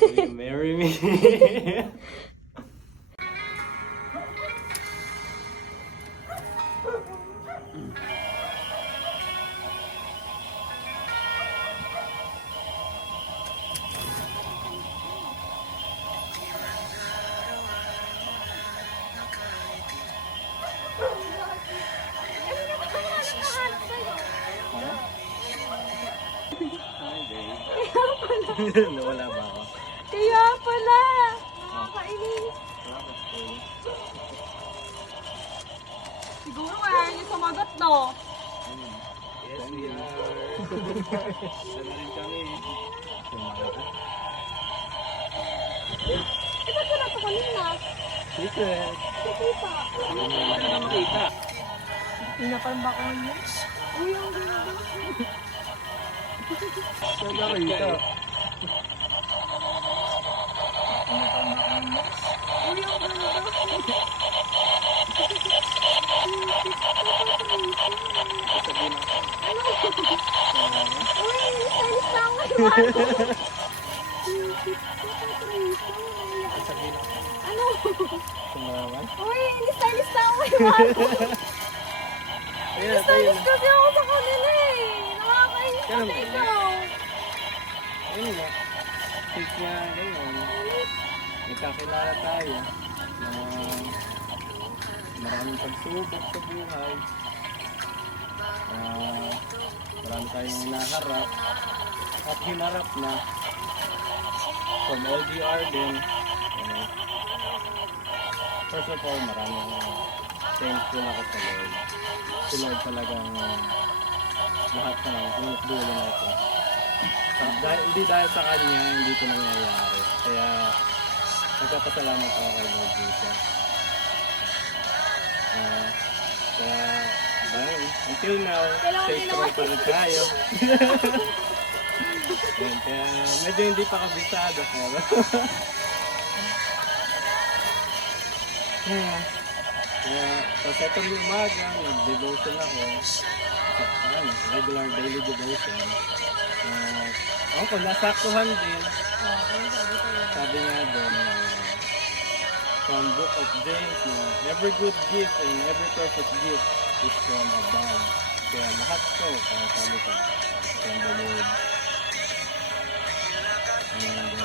Will you marry me? Nawala ba ako? Kaya pala! Nakakainis. Siguro ayaw niyo sumagot, no? Yes, we are. Sana rin kami. Eh, ba't wala pa kanina? Secret. Nakita. Kita. Pinapan ba ko niya? Uy, ang ganda. Saan nakita? Pinapan ba ko niya? Uy, ang ganda. Sabihin ako. Ano? Uy, stylish lang ngayon. Sabihin ako. Ano? Sumawan? Uy, stylish lang ngayon. Ayun, Stylish kasi ako sa kanila eh. Nakakainis Kailan kasi ba? ikaw. ayun nga. Fake nga ganyan. Nagkakilala tayo. Na maraming pagsubok sa buhay. Marami tayong hinaharap. At hinarap na. From LDR din. First of all, maraming thankful ako sa Lord. Si Lord talagang lahat na pinagdulo na ito. Hindi dahil sa Kanya, hindi ito nangyayari. Kaya nagpapasalamat ako kay Lord Jesus. Kaya, dahil, until now, Kailangan safe din naman naman. pa rin tayo. Yan, kaya medyo hindi pa kabisado pero kaya tapos ito rin umaga, nag-devotion ako regular daily devotion. Ako ko, nasaktuhan din. Sabi nga doon from Book of James na every good gift and every perfect gift is from above. Kaya lahat ko, kaya sabi ko, from the Lord. And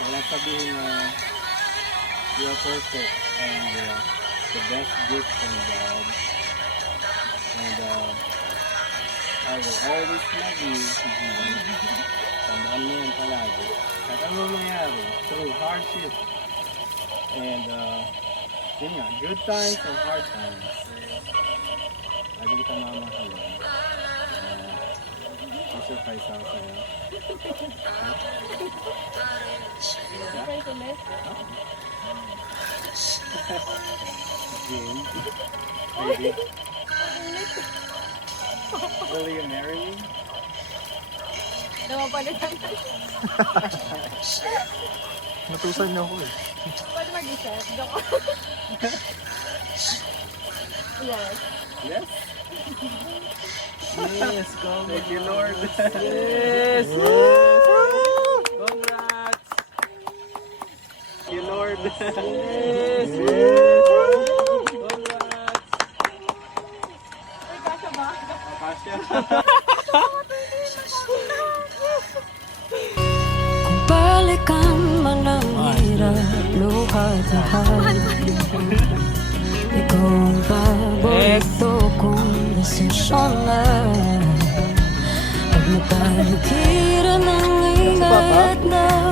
wala sabihin na you are perfect and the best gift from God. And I will always love you. Tandaan mo yan palagi. At ano mangyari through hardship and yun nga, good times and hard times. Lagi kita mamahalan. Surprise ako sa'yo. Surprise ulit. Jane. Baby. Will you marry me? Namapalitan. Natusan niyo ako eh. Pwede mag-isa. Joke. Yes. Yes? Yes, go. Thank you, Lord. Yes! Congrats! Thank you, Lord. Yes! Congrats! Uy, kasha ba? Kasya. Kung balikan man ang hirap, luhat lahat. Ikaw ang paborito kong desisyon na pag napaligiran ng ingay at na